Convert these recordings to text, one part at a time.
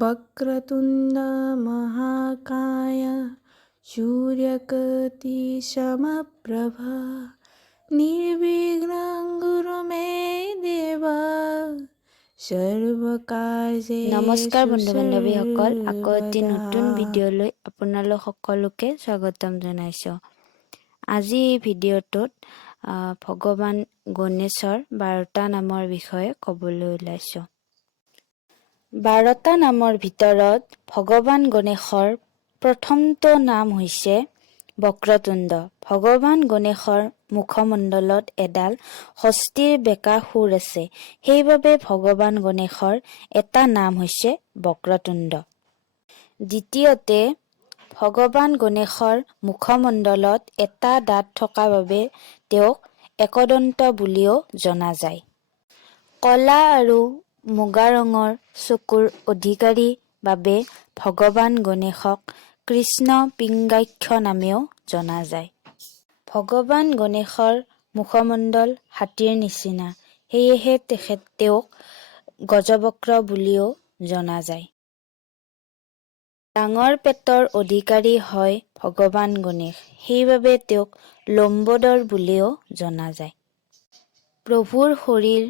वक्रतुण्ड महाकाय सूर्यकोटि समप्रभा निर्विघ्नं कुरु मे देव सर्वकार्ये নমস্কাৰ বন্ধু বান্ধৱীসকল, আকৌ এটি নতুন ভিডিঅ'লৈ আপোনালোক সকলোকে স্বাগতম জনাইছোঁ। আজি এই ভিডিঅ'টোত ভগৱান গণেশৰ 12টা নামৰ বিষয়ে ক'বলৈ ওলাইছোঁ। 12টা নামৰ ভিতৰত ভগৱান গণেশৰ প্ৰথমটো নাম হৈছে বক্ৰতুণ্ড। ভগৱান গণেশৰ মুখমণ্ডলত এডাল হস্তীৰ বেকা শুৰ আছে, সেইবাবে ভগৱান গণেশৰ এটা নাম হৈছে বক্ৰতুণ্ড। দ্বিতীয়তে, ভগৱান গণেশৰ মুখমণ্ডলত এটা দাঁত থকা বাবে তেওঁক একদন্ত বুলিও জনা যায়। কলা আৰু মুগা ৰঙৰ চকুৰ অধিকাৰী বাবে ভগৱান গণেশক কৃষ্ণ পিংগাক্ষ নামেও জনা যায়। ভগৱান গণেশৰ মুখমণ্ডল হাতীৰ নিচিনা, সেয়েহে তেওঁক গজবক্ৰ বুলিও জনা যায়। ডাঙৰ পেটৰ অধিকাৰী হয় ভগৱান গণেশ, সেইবাবে তেওঁক লম্বোদৰ বুলিও জনা যায়। প্ৰভুৰ শৰীৰ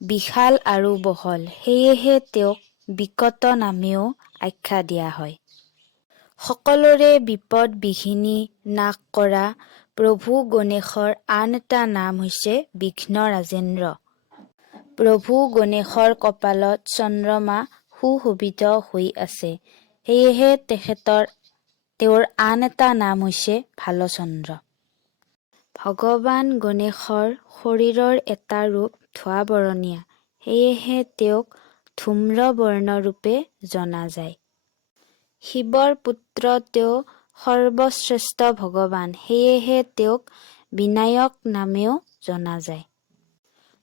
বিশাল আৰু বহল, সেয়েহে তেওঁক বিকট নামেও আখ্যা দিয়া হয়। সকলোৰে বিপদ বিঘিনি নাশ কৰা প্ৰভু গণেশৰ আন এটা নাম হৈছে বিঘ্ন ৰাজেন্দ্ৰ। প্ৰভু গণেশৰ কপালত চন্দ্ৰমা সুশোভিত হৈ আছে, সেয়েহে তেওঁৰ আন এটা নাম হৈছে ভালচন্দ্ৰ। ভগৱান গণেশৰ শৰীৰৰ এটা ৰূপ ধোঁৱা বৰণীয়া, সেয়েহে তেওঁক ধূম্ৰ বৰ্ণ ৰূপে জনা যায়। শিৱৰ পুত্ৰ তেওঁ সৰ্বশ্ৰেষ্ঠ ভগৱান, সেয়েহে তেওঁক বিনায়ক নামেও জনা যায়।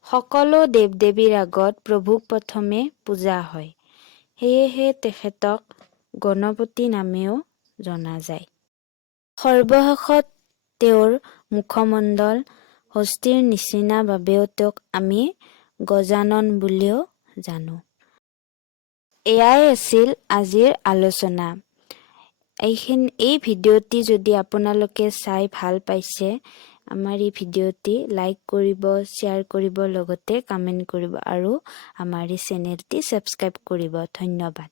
সকলো দেৱ-দেৱীৰ আগত প্ৰভুক প্ৰথমে পূজা হয়, সেয়েহে তেখেতক গণপতি নামেও জনা যায়। সৰ্বশেষত তেওঁৰ মুখমণ্ডল হস্তীৰ নিচিনা বাবেও তেওঁক আমি গজানন বুলিও জানো। এয়াই আছিল আজিৰ আলোচনা। এই ভিডিঅ'টি যদি আপোনালোকে চাই ভাল পাইছে, আমাৰ এই ভিডিঅ'টি লাইক কৰিব, শ্বেয়াৰ কৰিব, লগতে কমেণ্ট কৰিব আৰু আমাৰ এই চেনেলটি ছাবস্ক্ৰাইব কৰিব। ধন্যবাদ।